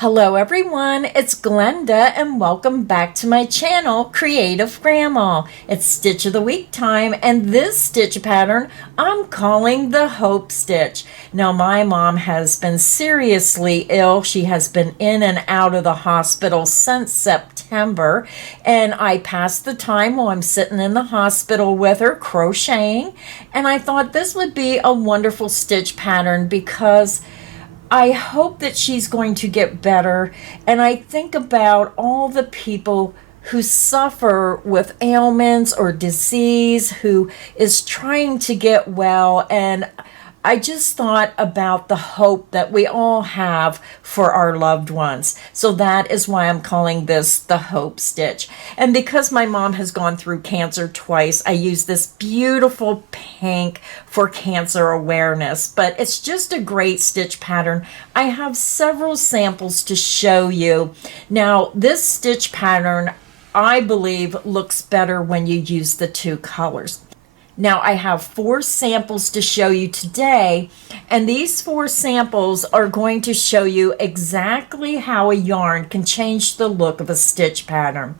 Hello everyone, it's Glenda and welcome back to my channel, Creative Grandma. It's Stitch of the Week time and this stitch pattern I'm calling the Hope Stitch. Now my mom has been seriously ill. She has been in and out of the hospital since September, and I passed the time while I'm sitting in the hospital with her crocheting, and I thought this would be a wonderful stitch pattern because I hope that she's going to get better. And I think about all the people who suffer with ailments or disease, who is trying to get well. And I just thought about the hope that we all have for our loved ones. So that is why I'm calling this the Hope Stitch. And because my mom has gone through cancer twice, I use this beautiful pink for cancer awareness. But it's just a great stitch pattern. I have several samples to show you. Now, this stitch pattern, I believe, looks better when you use the two colors. Now I have 4 samples to show you today, and these 4 samples are going to show you exactly how a yarn can change the look of a stitch pattern.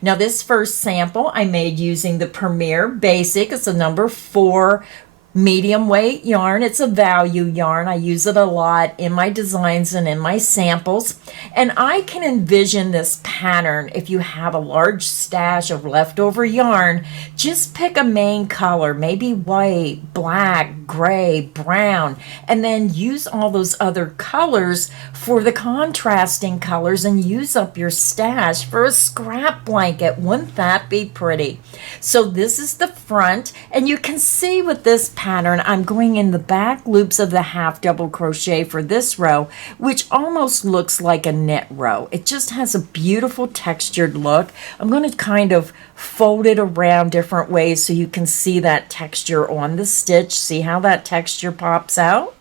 Now this first sample I made using the Premier Basic. It's a number 4 medium weight yarn. It's a value yarn. I use it a lot in my designs and in my samples. And I can envision this pattern. If you have a large stash of leftover yarn, just pick a main color, maybe white, black, gray, brown, and then use all those other colors for the contrasting colors and use up your stash for a scrap blanket. Wouldn't that be pretty? So this is the front, and you can see with this pattern, I'm going in the back loops of the half double crochet for this row, which almost looks like a knit row. It just has a beautiful textured look. I'm going to kind of fold it around different ways so you can see that texture on the stitch. See how that texture pops out?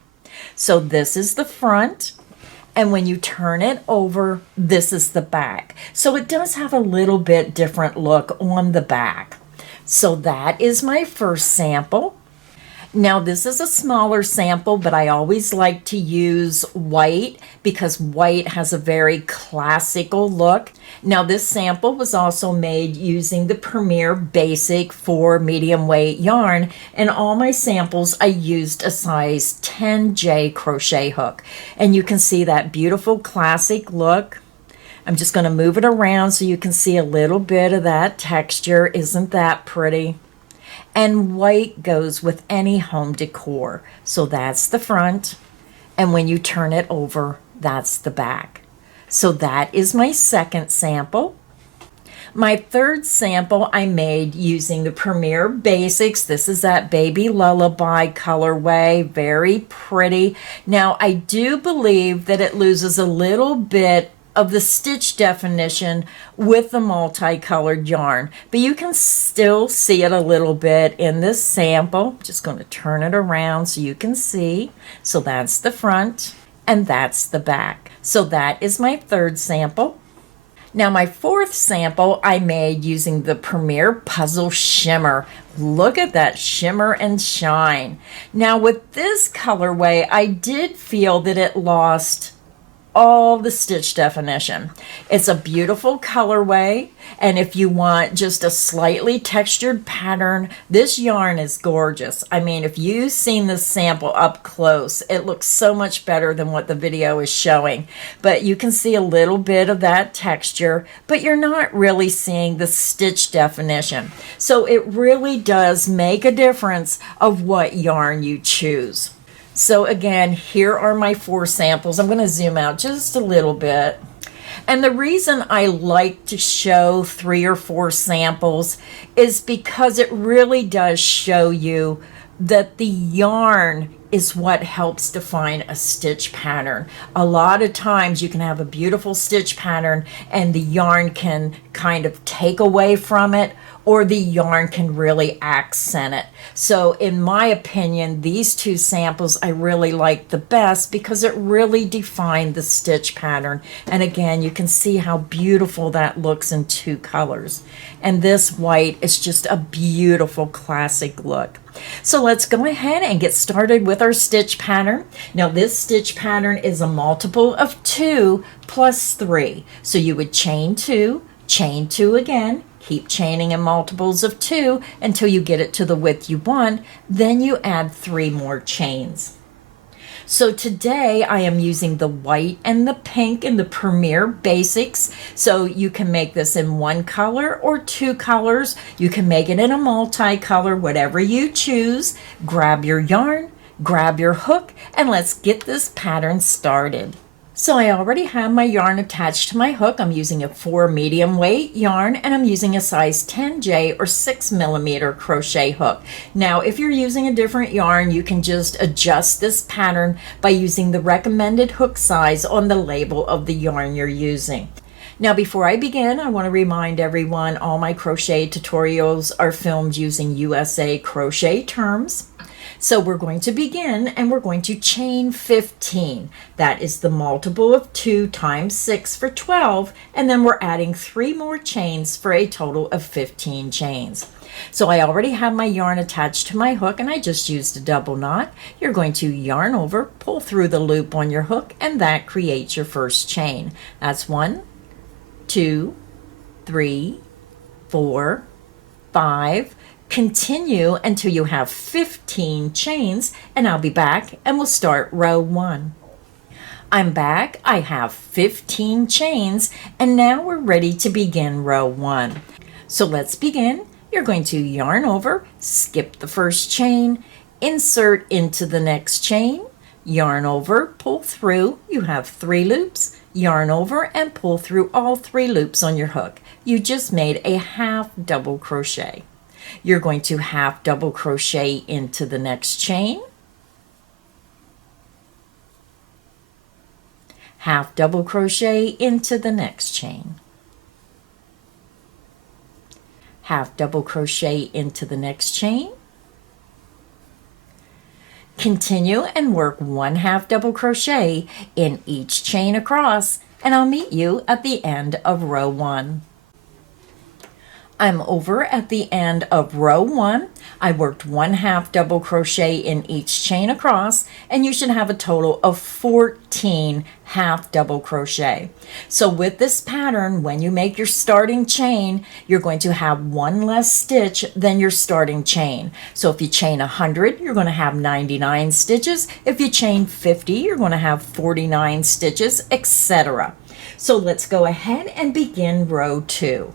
So this is the front. And when you turn it over, this is the back. So it does have a little bit different look on the back. So that is my first sample. Now this is a smaller sample, but I always like to use white because white has a very classical look. Now this sample was also made using the Premier Basic 4 medium weight yarn, and all my samples I used a size 10J crochet hook. And you can see that beautiful classic look. I'm just going to move it around so you can see a little bit of that texture. Isn't that pretty? And white goes with any home decor. So that's the front. And when you turn it over, that's the back. So that is my second sample. My third sample I made using the Premier Basics. This is that Baby Lullaby colorway. Very pretty. Now I do believe that it loses a little bit of the stitch definition with the multicolored yarn, but you can still see it a little bit in this sample. Just going to turn it around so you can see. So that's the front and that's the back. So that is my third sample. Now my fourth sample I made using the Premier Puzzle Shimmer. Look at that shimmer and shine. Now with this colorway, I did feel that it lost all the stitch definition. It's a beautiful colorway, and if you want just a slightly textured pattern, this yarn is gorgeous. I mean, if you've seen this sample up close, it looks so much better than what the video is showing. But you can see a little bit of that texture, but you're not really seeing the stitch definition. So it really does make a difference of what yarn you choose. So again, here are my 4 samples. I'm going to zoom out just a little bit. And the reason I like to show 3 or 4 samples is because it really does show you that the yarn is what helps define a stitch pattern. A lot of times you can have a beautiful stitch pattern and the yarn can kind of take away from it, or the yarn can really accent it. So in my opinion, these two samples I really like the best because it really defined the stitch pattern. And again, you can see how beautiful that looks in two colors. And this white is just a beautiful classic look. So let's go ahead and get started with our stitch pattern. Now this stitch pattern is a multiple of 2 plus 3. So you would chain 2 again, keep chaining in multiples of 2 until you get it to the width you want, then you add 3 more chains. So today I am using the white and the pink in the Premier Basics. So you can make this in one color or 2 colors. You can make it in a multicolor, whatever you choose. Grab your yarn, grab your hook, and let's get this pattern started. So I already have my yarn attached to my hook. I'm using a 4 medium weight yarn and I'm using a size 10J or 6mm crochet hook. Now if you're using a different yarn, you can just adjust this pattern by using the recommended hook size on the label of the yarn you're using. Now before I begin, I want to remind everyone all my crochet tutorials are filmed using USA crochet terms. So we're going to begin and we're going to chain 15. That is the multiple of 2 times 6 for 12, and then we're adding 3 more chains for a total of 15 chains. So I already have my yarn attached to my hook and I just used a double knot. You're going to yarn over, pull through the loop on your hook, and that creates your first chain. That's 1, 2, 3, 4, 5. Continue until you have 15 chains, and I'll be back and we'll start row 1. I'm back. I have 15 chains, and now we're ready to begin row 1. So let's begin. You're going to yarn over, skip the first chain, insert into the next chain, yarn over, pull through. You have 3 loops, yarn over and pull through all 3 loops on your hook. You just made a half double crochet. You're going to half double crochet into the next chain, half double crochet into the next chain, half double crochet into the next chain, continue and work 1 half double crochet in each chain across, and I'll meet you at the end of row 1. I'm over at the end of row 1. I worked 1 half double crochet in each chain across, and you should have a total of 14 half double crochet. So with this pattern, when you make your starting chain, you're going to have 1 less stitch than your starting chain. So if you chain 100, you're going to have 99 stitches. If you chain 50, you're going to have 49 stitches, etc. So let's go ahead and begin row 2.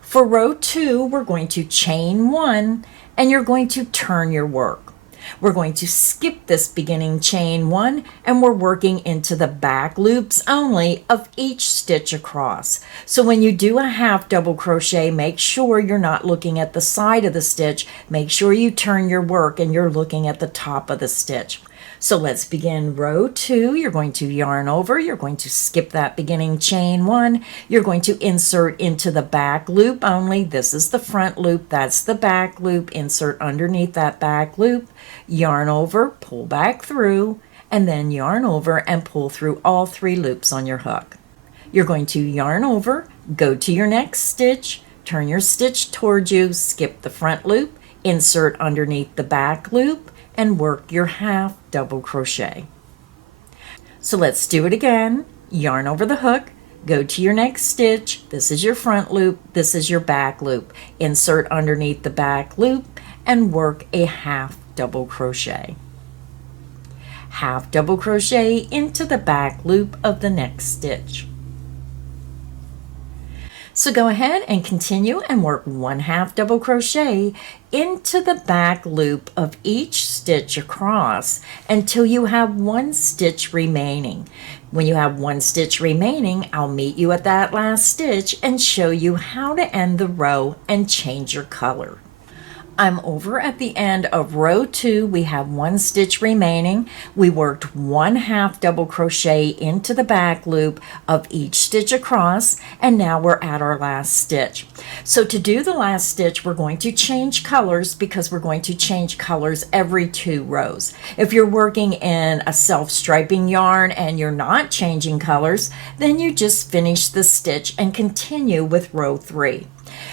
For row 2, we're going to chain 1 and you're going to turn your work. We're going to skip this beginning chain 1 and we're working into the back loops only of each stitch across. So when you do a half double crochet, make sure you're not looking at the side of the stitch. Make sure you turn your work and you're looking at the top of the stitch. So let's begin row 2. You're going to yarn over, you're going to skip that beginning chain 1, you're going to insert into the back loop only. This is the front loop, that's the back loop. Insert underneath that back loop, yarn over, pull back through, and then yarn over and pull through all 3 loops on your hook. You're going to yarn over, go to your next stitch, turn your stitch towards you, skip the front loop, insert underneath the back loop, and work your half double crochet. So let's do it again. Yarn over the hook, go to your next stitch. This is your front loop, this is your back loop. Insert underneath the back loop and work a half double crochet. Half double crochet into the back loop of the next stitch. So go ahead and continue and work 1 half double crochet into the back loop of each stitch across until you have 1 stitch remaining. When you have 1 stitch remaining, I'll meet you at that last stitch and show you how to end the row and change your color. I'm over at the end of row 2. We have 1 stitch remaining. We worked 1/2 double crochet into the back loop of each stitch across, and now we're at our last stitch. So to do the last stitch, we're going to change colors because we're going to change colors every 2 rows. If you're working in a self-striping yarn and you're not changing colors, then you just finish the stitch and continue with row 3.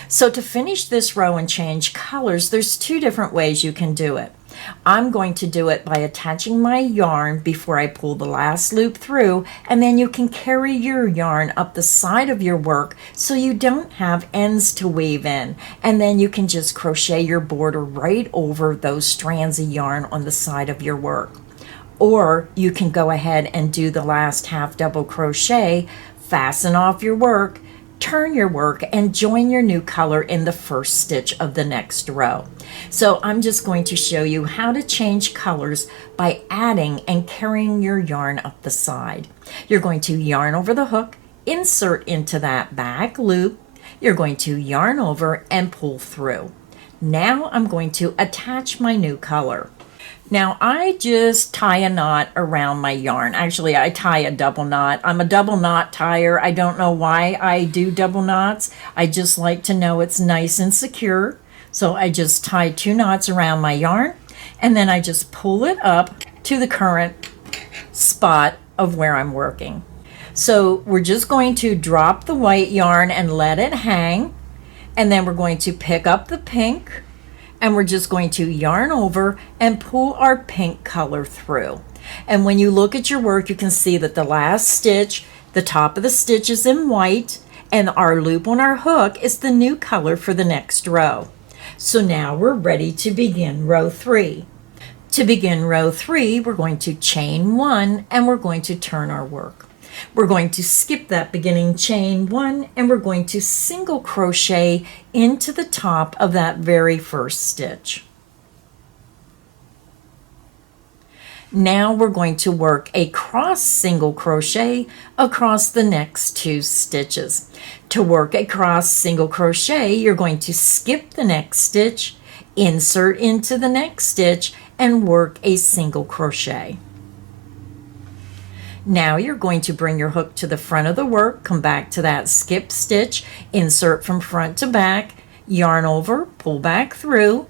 So to finish this row and change colors, there's 2 different ways you can do it. I'm going to do it by attaching my yarn before I pull the last loop through, and then you can carry your yarn up the side of your work so you don't have ends to weave in, and then you can just crochet your border right over those strands of yarn on the side of your work. Or you can go ahead and do the last half double crochet, fasten off your work, turn your work, and join your new color in the first stitch of the next row. So I'm just going to show you how to change colors by adding and carrying your yarn up the side. You're going to yarn over the hook, insert into that back loop, you're going to yarn over and pull through. Now I'm going to attach my new color. Now I just tie a knot around my yarn. Actually, I tie a double knot. I'm a double knot tier. I don't know why I do double knots. I just like to know it's nice and secure. So I just tie 2 knots around my yarn, and then I just pull it up to the current spot of where I'm working. So we're just going to drop the white yarn and let it hang, and then we're going to pick up the pink, and we're just going to yarn over and pull our pink color through. And when you look at your work, you can see that the last stitch, the top of the stitch is in white, and our loop on our hook is the new color for the next row. So now we're ready to begin row 3. To begin row 3, we're going to chain 1, and we're going to turn our work. We're going to skip that beginning chain 1, and we're going to single crochet into the top of that very first stitch. Now we're going to work a cross single crochet across the next 2 stitches. To work a cross single crochet, you're going to skip the next stitch, insert into the next stitch, and work a single crochet. Now you're going to bring your hook to the front of the work, come back to that skip stitch, insert from front to back, yarn over, pull back through.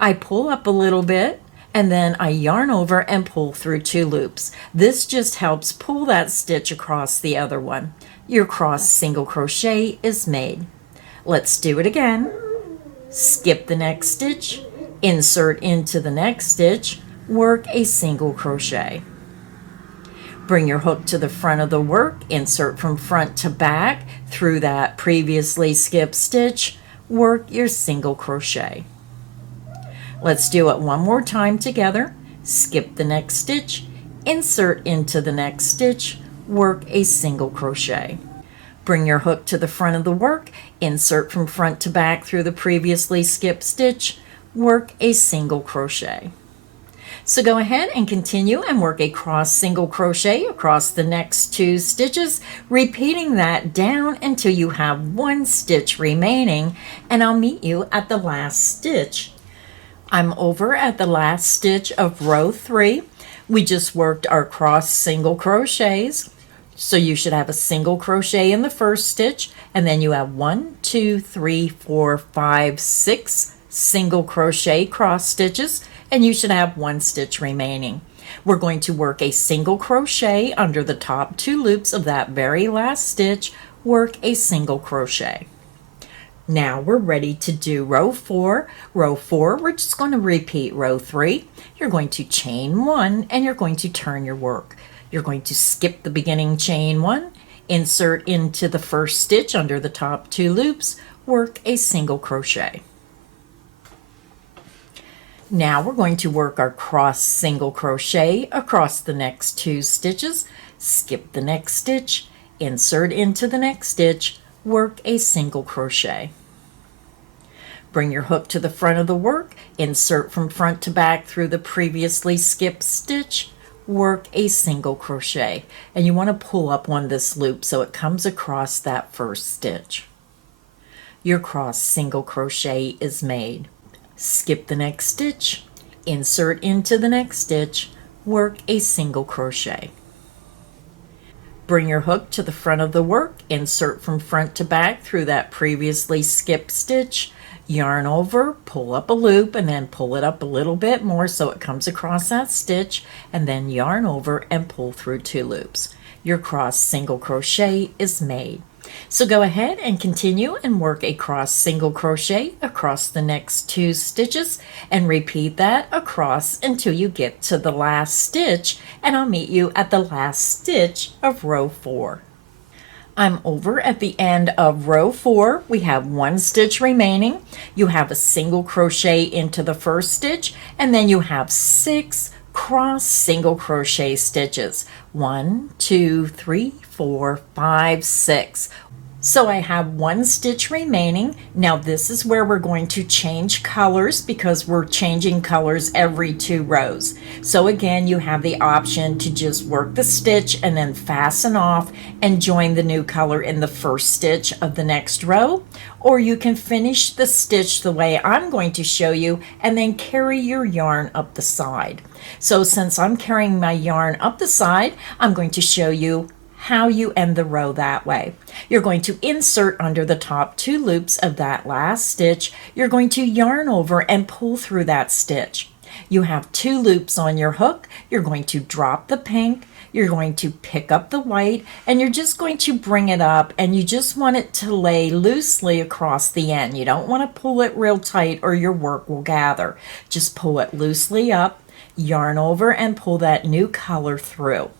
I pull up a little bit, and then I yarn over and pull through 2 loops. This just helps pull that stitch across the other one. Your cross single crochet is made. Let's do it again. Skip the next stitch, insert into the next stitch, work a single crochet. Bring your hook to the front of the work, insert from front to back through that previously skipped stitch, work your single crochet. Let's do it one more time together. Skip the next stitch, insert into the next stitch, work a single crochet. Bring your hook to the front of the work, insert from front to back through the previously skipped stitch, work a single crochet. So go ahead and continue and work a cross single crochet across the next 2 stitches, repeating that down until you have 1 stitch remaining, and I'll meet you at the last stitch. I'm over at the last stitch of row 3. We just worked our cross single crochets. So you should have a single crochet in the first stitch, and then you have 1, 2, 3, 4, 5, 6 single crochet cross stitches, and you should have 1 stitch remaining. We're going to work a single crochet under the top 2 loops of that very last stitch, work a single crochet. Now we're ready to do row 4. Row 4, we're just going to repeat row 3. You're going to chain 1, and you're going to turn your work. You're going to skip the beginning chain 1, insert into the first stitch under the top 2 loops, work a single crochet. Now we're going to work our cross single crochet across the next 2 stitches, skip the next stitch, insert into the next stitch, work a single crochet. Bring your hook to the front of the work, insert from front to back through the previously skipped stitch, work a single crochet. And you want to pull up on this loop so it comes across that first stitch. Your cross single crochet is made. skip the next stitch, insert into the next stitch, work a single crochet. Bring your hook to the front of the work, insert from front to back through that previously skipped stitch, yarn over, pull up a loop, and then pull it up a little bit more so it comes across that stitch, and then yarn over and pull through 2 loops. Your cross single crochet is made. So go ahead and continue and work a cross single crochet across the next 2 stitches and repeat that across until you get to the last stitch, and I'll meet you at the last stitch of row 4. I'm over at the end of row 4. We have 1 stitch remaining. You have a single crochet into the first stitch, and then you have 6 cross single crochet stitches. 1, 2, 3, 4, 5, 6. So I have 1 stitch remaining. Now this is where we're going to change colors because we're changing colors every 2 rows. So again, you have the option to just work the stitch and then fasten off and join the new color in the first stitch of the next row. Or you can finish the stitch the way I'm going to show you and then carry your yarn up the side. So since I'm carrying my yarn up the side, I'm going to show you how you end the row that way. You're going to insert under the top 2 loops of that last stitch. You're going to yarn over and pull through that stitch. You have 2 loops on your hook. You're going to drop the pink, you're going to pick up the white, and you're just going to bring it up, and you just want it to lay loosely across the end. You don't want to pull it real tight or your work will gather. Just pull it loosely up, yarn over, and pull that new color through.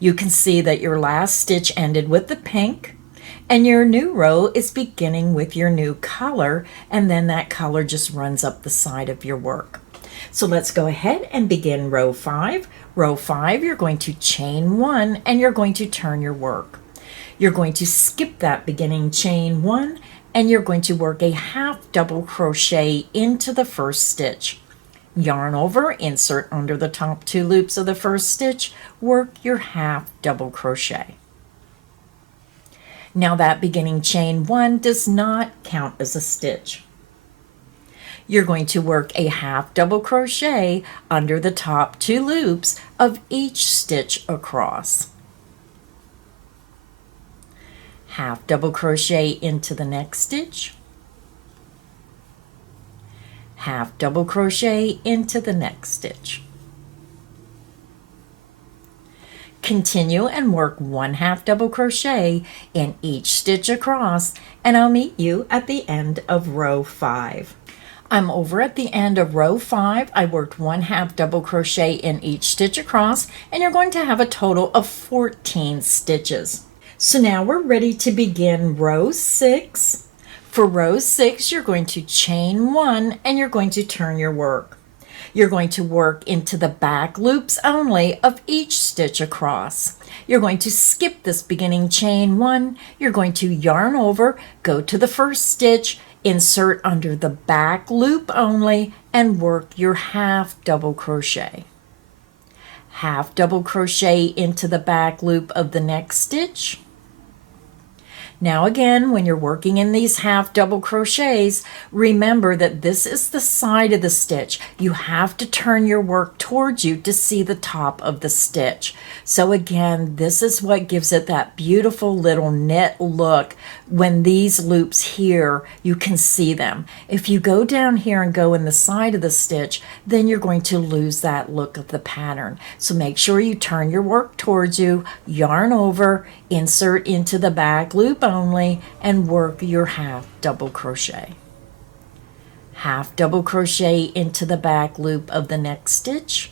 You can see that your last stitch ended with the pink, and your new row is beginning with your new color, and then that color just runs up the side of your work. So let's go ahead and begin row 5. Row 5, you're going to chain 1 and you're going to turn your work. You're going to skip that beginning chain 1 and you're going to work a half double crochet into the first stitch. Yarn over, insert under the top 2 loops of the first stitch, work your half double crochet. Now that beginning chain 1 does not count as a stitch. You're going to work a half double crochet under the top 2 loops of each stitch across. Half double crochet into the next stitch. Half double crochet into the next stitch. Continue and work 1 half double crochet in each stitch across, and I'll meet you at the end of row 5. I'm over at the end of row 5. I worked 1 half double crochet in each stitch across, and you're going to have a total of 14 stitches. So now we're ready to begin row 6. For row 6, you're going to chain 1 and you're going to turn your work. You're going to work into the back loops only of each stitch across. You're going to skip this beginning chain 1. You're going to yarn over, go to the first stitch, insert under the back loop only, and work your half double crochet. Half double crochet into the back loop of the next stitch. Now again, when you're working in these half double crochets, remember that this is the side of the stitch. You have to turn your work towards you to see the top of the stitch. So again, this is what gives it that beautiful little knit look. When these loops here, you can see them. If you go down here and go in the side of the stitch, then you're going to lose that look of the pattern. So make sure you turn your work towards you, yarn over, insert into the back loop only, and work your half double crochet. Half double crochet into the back loop of the next stitch.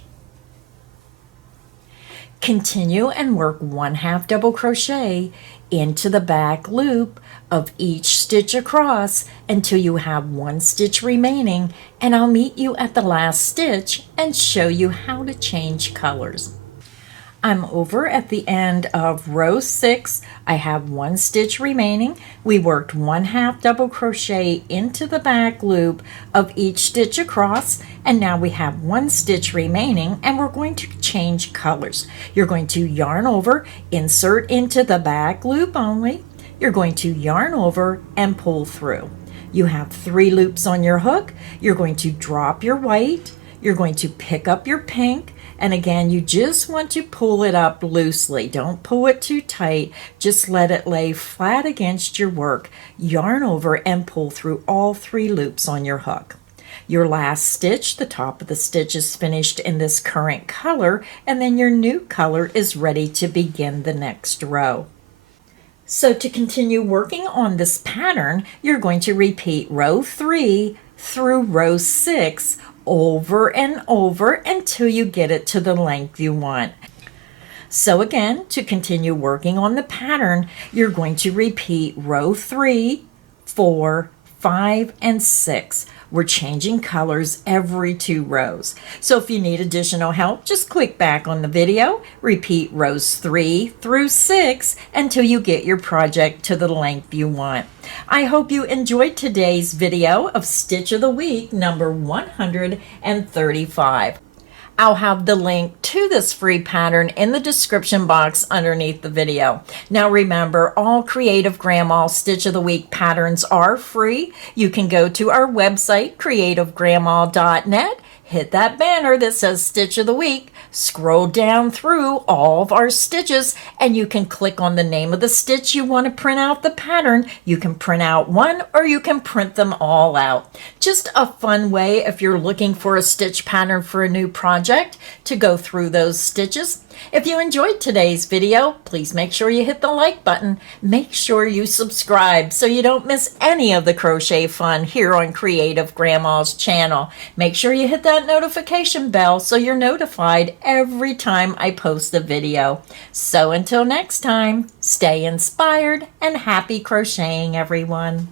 Continue and work 1 half double crochet into the back loop of each stitch across until you have 1 stitch remaining, and I'll meet you at the last stitch and show you how to change colors. I'm over at the end of row 6. I have 1 stitch remaining. We worked 1 half double crochet into the back loop of each stitch across, and now we have 1 stitch remaining, and we're going to change colors. You're going to yarn over, insert into the back loop only. You're going to yarn over and pull through. You have 3 loops on your hook. You're going to drop your white. You're going to pick up your pink. And again, you just want to pull it up loosely. Don't pull it too tight. Just let it lay flat against your work. Yarn over and pull through all 3 loops on your hook. Your last stitch, the top of the stitch is finished in this current color, and then your new color is ready to begin the next row. So to continue working on this pattern, you're going to repeat row 3 through row 6 over and over until you get it to the length you want. So again, to continue working on the pattern, you're going to repeat row 3, 4, 5, and 6. We're changing colors every 2 rows. So if you need additional help, just click back on the video, repeat rows 3 through 6 until you get your project to the length you want. I hope you enjoyed today's video of Stitch of the Week number 135. I'll have the link to this free pattern in the description box underneath the video. Now remember, all Creative Grandma Stitch of the Week patterns are free. You can go to our website, creativegrandma.net, hit that banner that says Stitch of the Week, scroll down through all of our stitches, and you can click on the name of the stitch you want to print out the pattern. You can print out one or you can print them all out. Just a fun way if you're looking for a stitch pattern for a new project to go through those stitches. If you enjoyed today's video, please make sure you hit the like button. Make sure you subscribe so you don't miss any of the crochet fun here on Creative Grandma's channel. Make sure you hit that notification bell so you're notified every time I post a video. So until next time, stay inspired and happy crocheting, everyone.